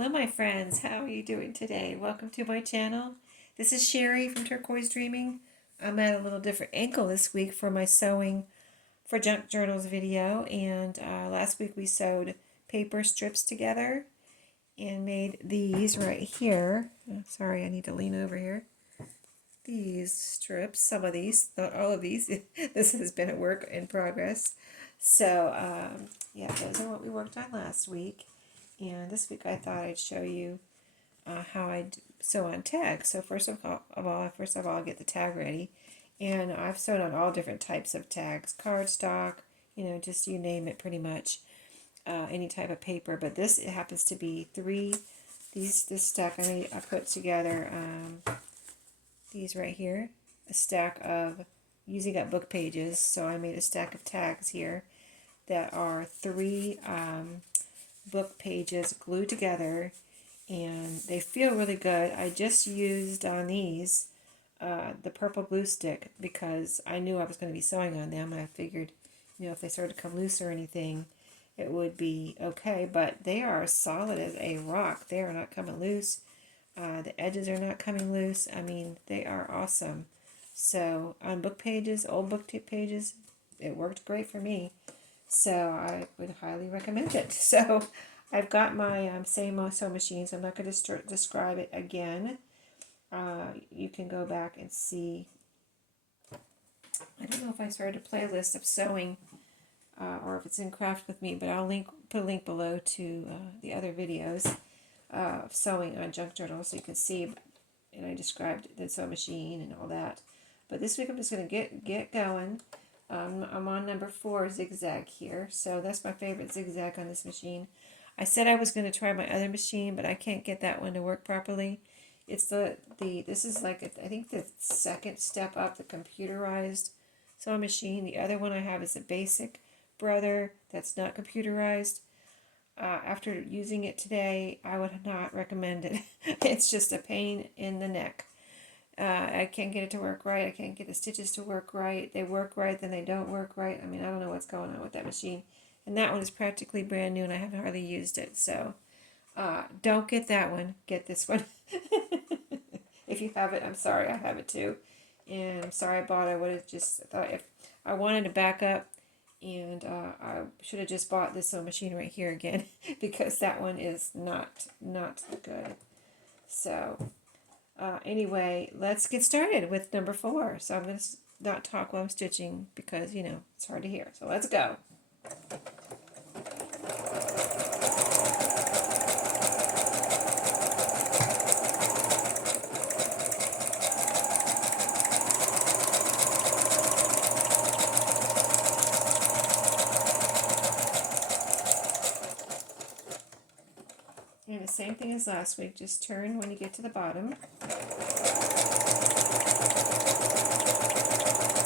Hello my friends, how are you doing today? Welcome to my channel. This is Sheree from Turquoise Dreaming. I'm at a little different angle this week for my sewing for Junk Journals video, and last week we sewed paper strips together and made these right here. Sorry, I need to lean over here. These strips, some of these, not all of these. This has been a work in progress. So yeah, those are what we worked on last week. And this week I thought I'd show you how I sew on tags. So first of all, I get the tag ready. And I've sewn on all different types of tags. Cardstock, just you name it pretty much. Any type of paper. But this, it happens to be this stack I put together, these right here. A stack of, using up book pages. So I made a stack of tags here that are 3 book pages glued together, and they feel really good. I just used on these the purple glue stick because I knew I was going to be sewing on them. I figured, if they started to come loose or anything, it would be okay, but they are solid as a rock. They are not coming loose. The edges are not coming loose. I mean, they are awesome. So on book pages, old book pages, it worked great for me. So I would highly recommend it. So I've got my same sewing machine, so I'm not going to describe it again. You can go back and see. I don't know if I started a playlist of sewing or if it's in Craft with Me, but I'll put a link below to the other videos of sewing on junk journals so you can see. And I described the sewing machine and all that. But this week I'm just going to get going. I'm on number 4 zigzag here, so that's my favorite zigzag on this machine. I said I was going to try my other machine, but I can't get that one to work properly. It's this is like I think the second step up, the computerized sewing machine. The other one I have is a basic brother that's not computerized. After using it today, I would not recommend it. It's just a pain in the neck. I can't get it to work right. I can't get the stitches to work right. They work right, then they don't work right. I mean, I don't know what's going on with that machine. And that one is practically brand new, and I haven't hardly used it. So don't get that one. Get this one. If you have it, I'm sorry. I have it too. And I'm sorry I bought it. I would have just thought if I wanted to back up, and I should have just bought this sewing machine right here again because that one is not good. So anyway, let's get started with number 4. So I'm going to not talk while I'm stitching because, it's hard to hear. So let's go. And the same thing as last week, just turn when you get to the bottom.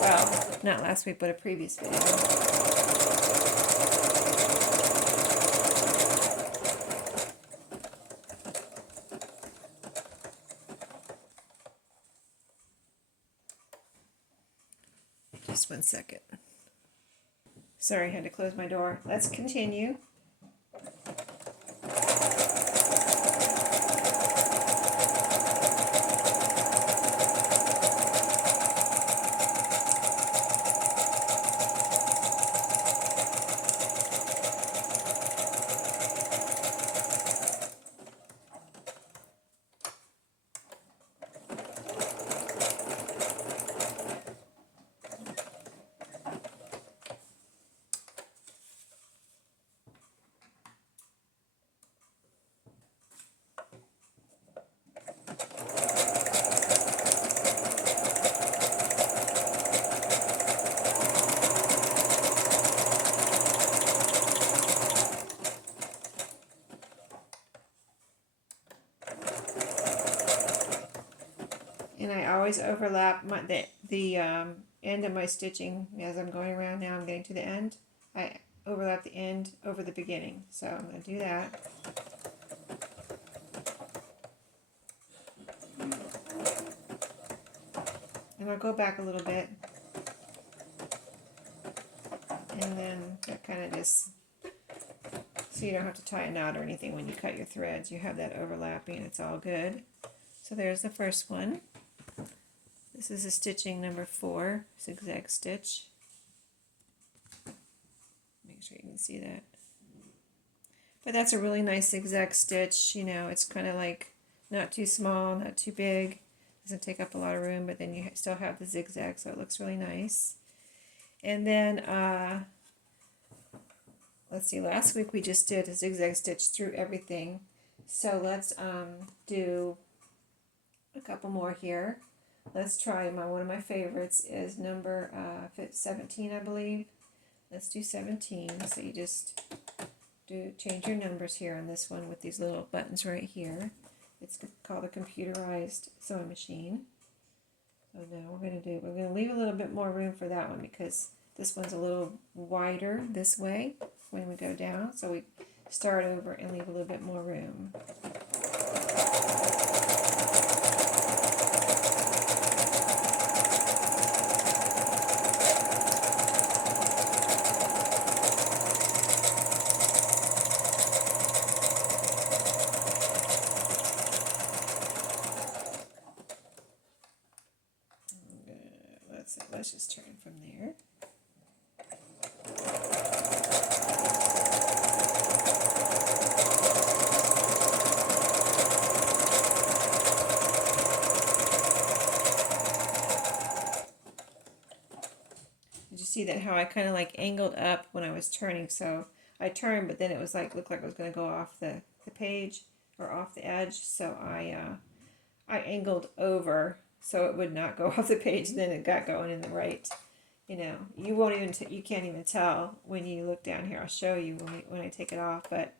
Well, not last week, but a previous video. Just 1 second. Sorry, I had to close my door. Let's continue. And I always overlap the end of my stitching as I'm going around. Now I'm getting to the end. I overlap the end over the beginning. So I'm going to do that. And I'll go back a little bit. And then that kind of just So you don't have to tie a knot or anything when you cut your threads. You have that overlapping and it's all good. So there's the first one. This is a stitching number 4, zigzag stitch. Make sure you can see that. But that's a really nice zigzag stitch. You know, it's kind of like not too small, not too big. Doesn't take up a lot of room, but then you still have the zigzag, so it looks really nice. And then, let's see, last week we just did a zigzag stitch through everything. So let's do a couple more here. Let's try one of my favorites is number 17, I believe. Let's do 17. So you just change your numbers here on this one with these little buttons right here. It's called a computerized sewing machine. So now we're going to leave a little bit more room for that one because this one's a little wider this way when we go down. So we start over and leave a little bit more room. Let's just turn from there. Did you see that how I kind of like angled up when I was turning? So I turned, but then it was like, looked like it was going to go off the page or off the edge. So I angled over so it would not go off the page, and then it got going in the right. You know, you won't even you can't even tell when you look down here. I'll show you when I take it off, but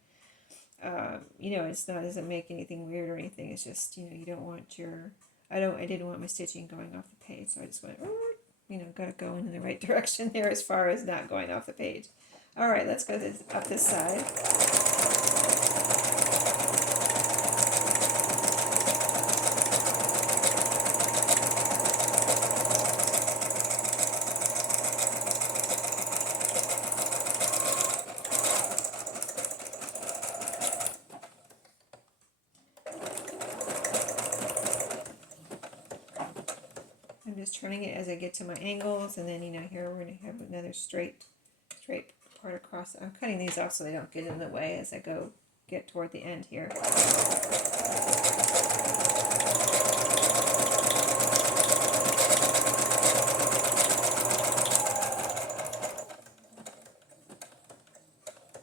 you know, it doesn't make anything weird or anything. It's just, you know, you don't want your I didn't want my stitching going off the page, so I just went, you know, got it going in the right direction there as far as not going off the page. All right, let's go up this side. I'm just turning it as I get to my angles, and then, you know, here we're going to have another straight part across. I'm cutting these off so they don't get in the way as I get toward the end here.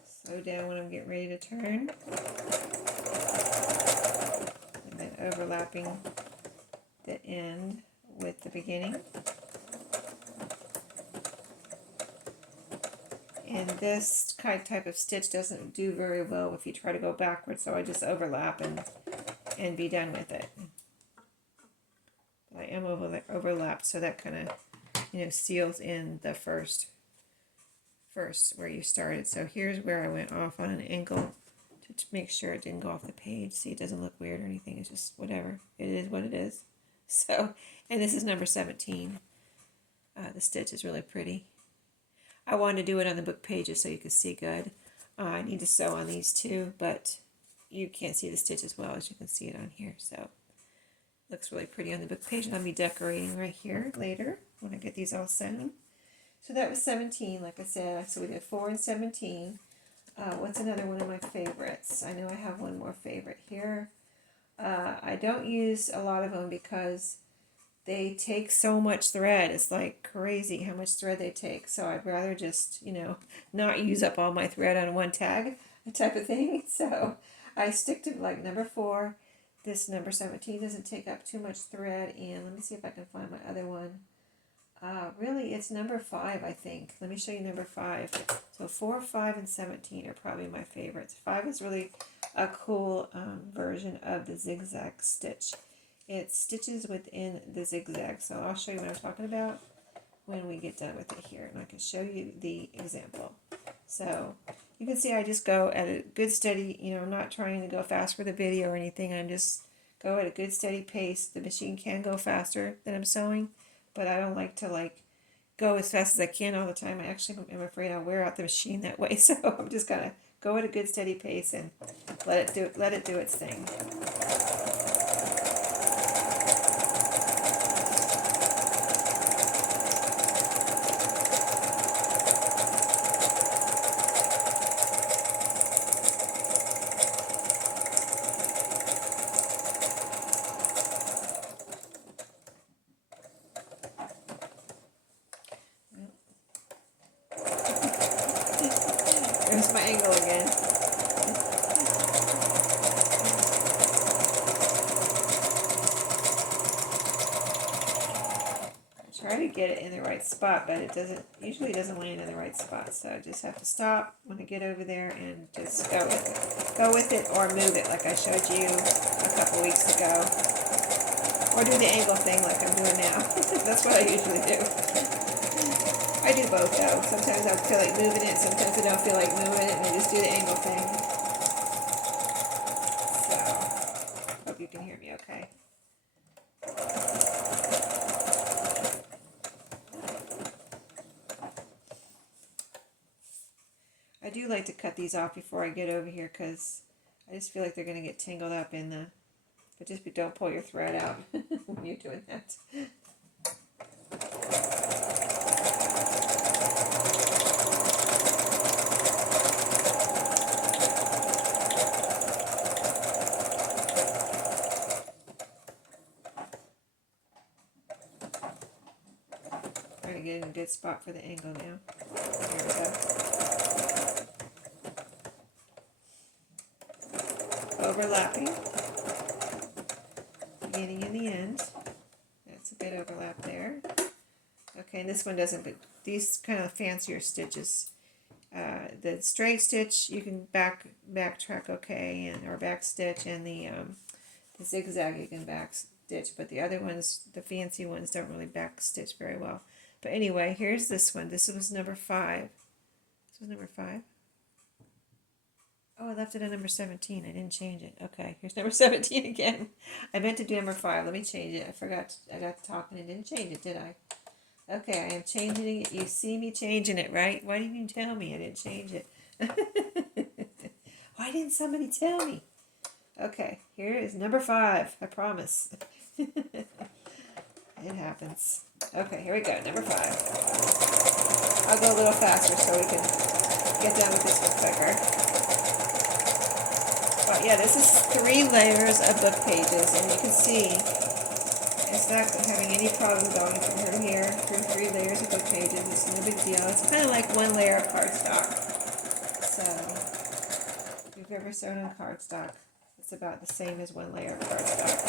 Slow down when I'm getting ready to turn. And then overlapping the end with the beginning. And this type of stitch doesn't do very well if you try to go backwards, so I just overlap and be done with it. I am overlapped, so that kind of, you know, seals in the first where you started. So here's where I went off on an angle to make sure it didn't go off the page. See, it doesn't look weird or anything. It's just whatever. It is what it is. So, and this is number 17. The stitch is really pretty. I wanted to do it on the book pages so you could see good. I need to sew on these too, but you can't see the stitch as well as you can see it on here. So, it looks really pretty on the book page, and I'll be decorating right here later when I get these all sewn. So that was 17, like I said. So we did 4 and 17. What's another one of my favorites? I know I have one more favorite here. I don't use a lot of them because they take so much thread. It's like crazy how much thread they take. So I'd rather just, you know, not use up all my thread on one tag type of thing. So I stick to like number 4. This number 17 doesn't take up too much thread. And let me see if I can find my other one. Really, it's number 5, I think. Let me show you number 5. So 4, 5, and 17 are probably my favorites. 5 is really a cool version of the zigzag stitch. It stitches within the zigzag. So I'll show you what I'm talking about when we get done with it here. And I can show you the example. So you can see I just go at a good steady, you know, I'm not trying to go fast for the video or anything. I'm just go at a good steady pace. The machine can go faster than I'm sewing, but I don't like to go as fast as I can all the time. I actually am afraid I'll wear out the machine that way. So I'm just kind of go at a good steady pace and let it do its thing. There's my angle again. I try to get it in the right spot, but it usually doesn't land in the right spot. So I just have to stop when I get over there and just go with it. Go with it or move it like I showed you a couple weeks ago. Or do the angle thing like I'm doing now. That's what I usually do. I do both though. Sometimes I feel like moving it, sometimes I don't feel like moving it, and I just do the angle thing. So, hope you can hear me okay. I do like to cut these off before I get over here because I just feel like they're going to get tangled up in the, but just don't pull your thread out when you're doing that. Trying to get in a good spot for the angle now. There we go. Overlapping, beginning and the end. That's a good overlap there. Okay, and this one doesn't, but these kind of fancier stitches. The straight stitch you can backtrack okay, and or back stitch, and the zigzag you can back stitch, but the other ones, the fancy ones, don't really back stitch very well. But anyway, here's this one. This was number 5. This was number 5. Oh, I left it at number 17. I didn't change it. Okay, here's number 17 again. I meant to do number 5. Let me change it. I forgot. I got to talking and didn't change it, did I? Okay, I am changing it. You see me changing it, right? Why didn't you tell me I didn't change it? Why didn't somebody tell me? Okay, here is number 5. I promise. It happens. Okay, here we go. Number 5. I'll go a little faster so we can get done with this one quicker. But yeah, this is 3 layers of book pages, and you can see it's not having any problem going from here to here through 3 layers of book pages. It's no big deal. It's kind of like 1 layer of cardstock. So, if you've ever sewn on cardstock, it's about the same as 1 layer of cardstock.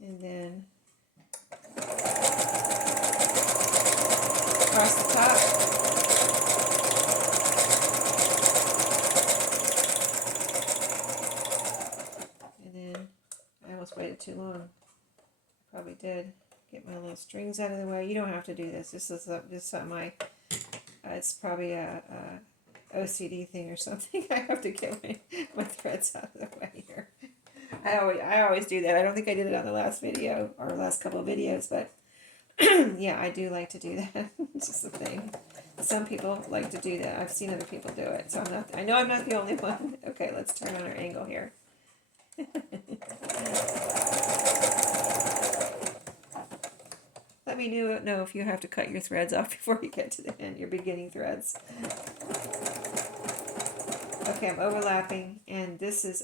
And then across the top. And then I almost waited too long. Probably did. Get my little strings out of the way. You don't have to do this. This is just something it's probably a OCD thing or something. I have to get my threads out of the way here. I always do that. I don't think I did it on the last video or last couple of videos, but yeah, I do like to do that. It's just a thing. Some people like to do that. I've seen other people do it, so I know I'm not the only one. Okay, let's turn on our angle here. Let me know if you have to cut your threads off before you get to the end, your beginning threads. Okay, I'm overlapping, and this is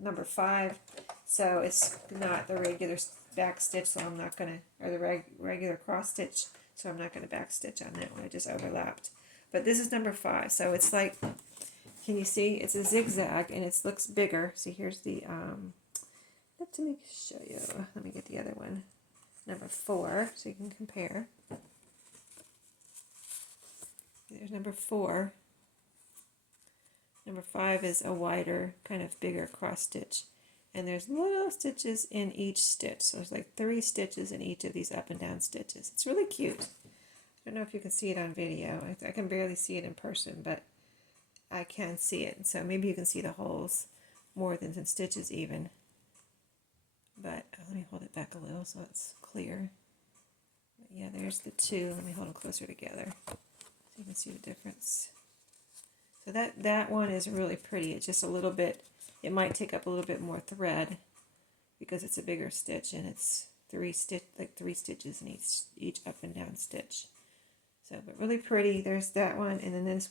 number 5, so it's not the regular back stitch, so I'm not going to, or the regular cross stitch, so I'm not going to back stitch on that one. I just overlapped. But this is number 5, so it's like, can you see? It's a zigzag, and it looks bigger. See, here's the But to show you, let me get the other one, number 4, so you can compare. There's number 4. Number 5 is a wider, kind of bigger cross stitch. And there's little stitches in each stitch. So there's like 3 stitches in each of these up and down stitches. It's really cute. I don't know if you can see it on video. I can barely see it in person, but I can see it. So maybe you can see the holes more than some stitches even. But let me hold it back a little so it's clear. But yeah, there's the 2. Let me hold them closer together so you can see the difference. So that one is really pretty. It's just a little bit, it might take up a little bit more thread because it's a bigger stitch, and it's 3 stitches in each up and down stitch. So, but really pretty. There's that one, and then this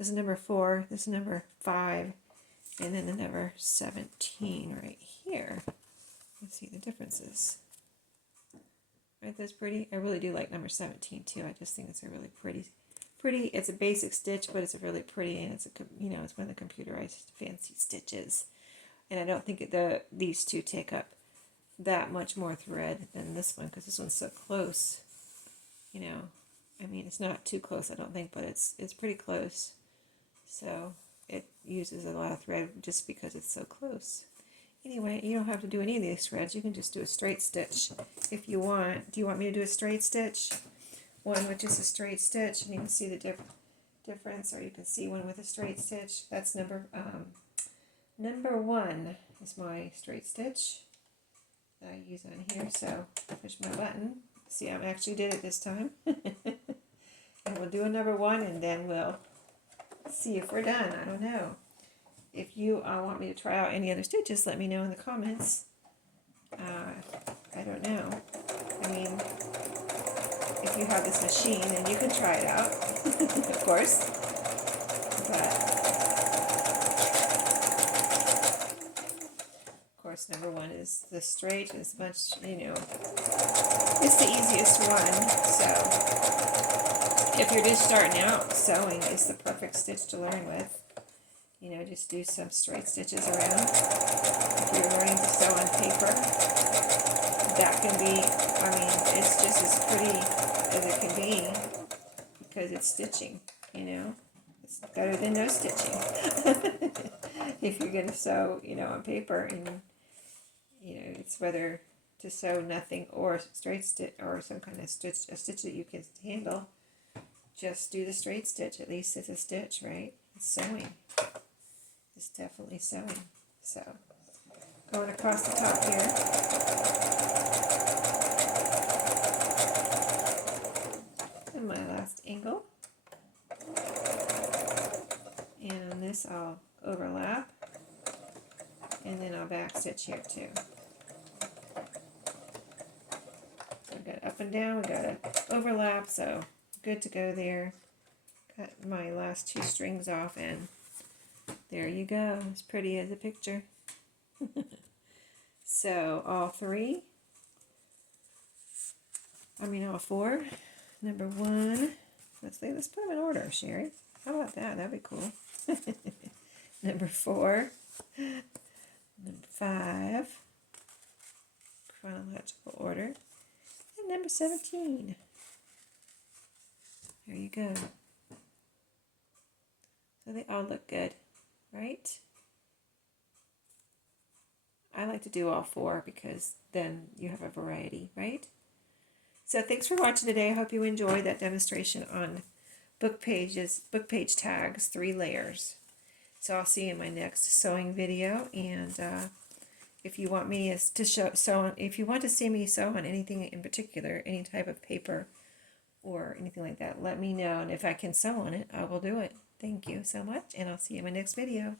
is number 4. This is number 5, and then the number 17 right here. Let's see the differences. Aren't those pretty? I really do like number 17 too. I just think it's a really pretty. It's a basic stitch, but it's a really pretty, and it's it's one of the computerized fancy stitches. And I don't think these two take up that much more thread than this one, because this one's so close. I mean, it's not too close, I don't think, but it's pretty close. So it uses a lot of thread just because it's so close. Anyway, you don't have to do any of these threads. You can just do a straight stitch if you want. Do you want me to do a straight stitch? One with just a straight stitch, and you can see the difference, or you can see one with a straight stitch. That's number 1 is my straight stitch that I use on here. So push my button. See, I actually did it this time. And we'll do a number 1, and then we'll see if we're done. I don't know. If you want me to try out any other stitches, let me know in the comments. I don't know. I mean, if you have this machine, then you can try it out, of course. But of course, number 1 is the straight. Is much, it's the easiest one. So if you're just starting out, sewing is the perfect stitch to learn with. Just do some straight stitches around. If you're learning to sew on paper, that can be, I mean, it's just as pretty as it can be because it's stitching, It's better than no stitching. If you're going to sew, on paper, and, it's whether to sew nothing or straight stitch or some kind of a stitch that you can handle, just do the straight stitch. At least it's a stitch, right? It's sewing. It's definitely sewing. So, going across the top here. And my last angle. And on this I'll overlap. And then I'll back stitch here too. So we've got up and down, we've got an overlap, so good to go there. Cut my last 2 strings off, and there you go, as pretty as a picture. So all 4. Number 1. Let's put them in order, Sheree. How about that? That'd be cool. Number 4. Number 5. Chronological order. And number 17. There you go. So they all look good, right? I like to do all 4 because then you have a variety, right? So thanks for watching today. I hope you enjoyed that demonstration on book page tags, 3 layers. So I'll see you in my next sewing video. And if you want me to if you want to see me sew on anything in particular, any type of paper or anything like that, let me know. And if I can sew on it, I will do it. Thank you so much, and I'll see you in my next video.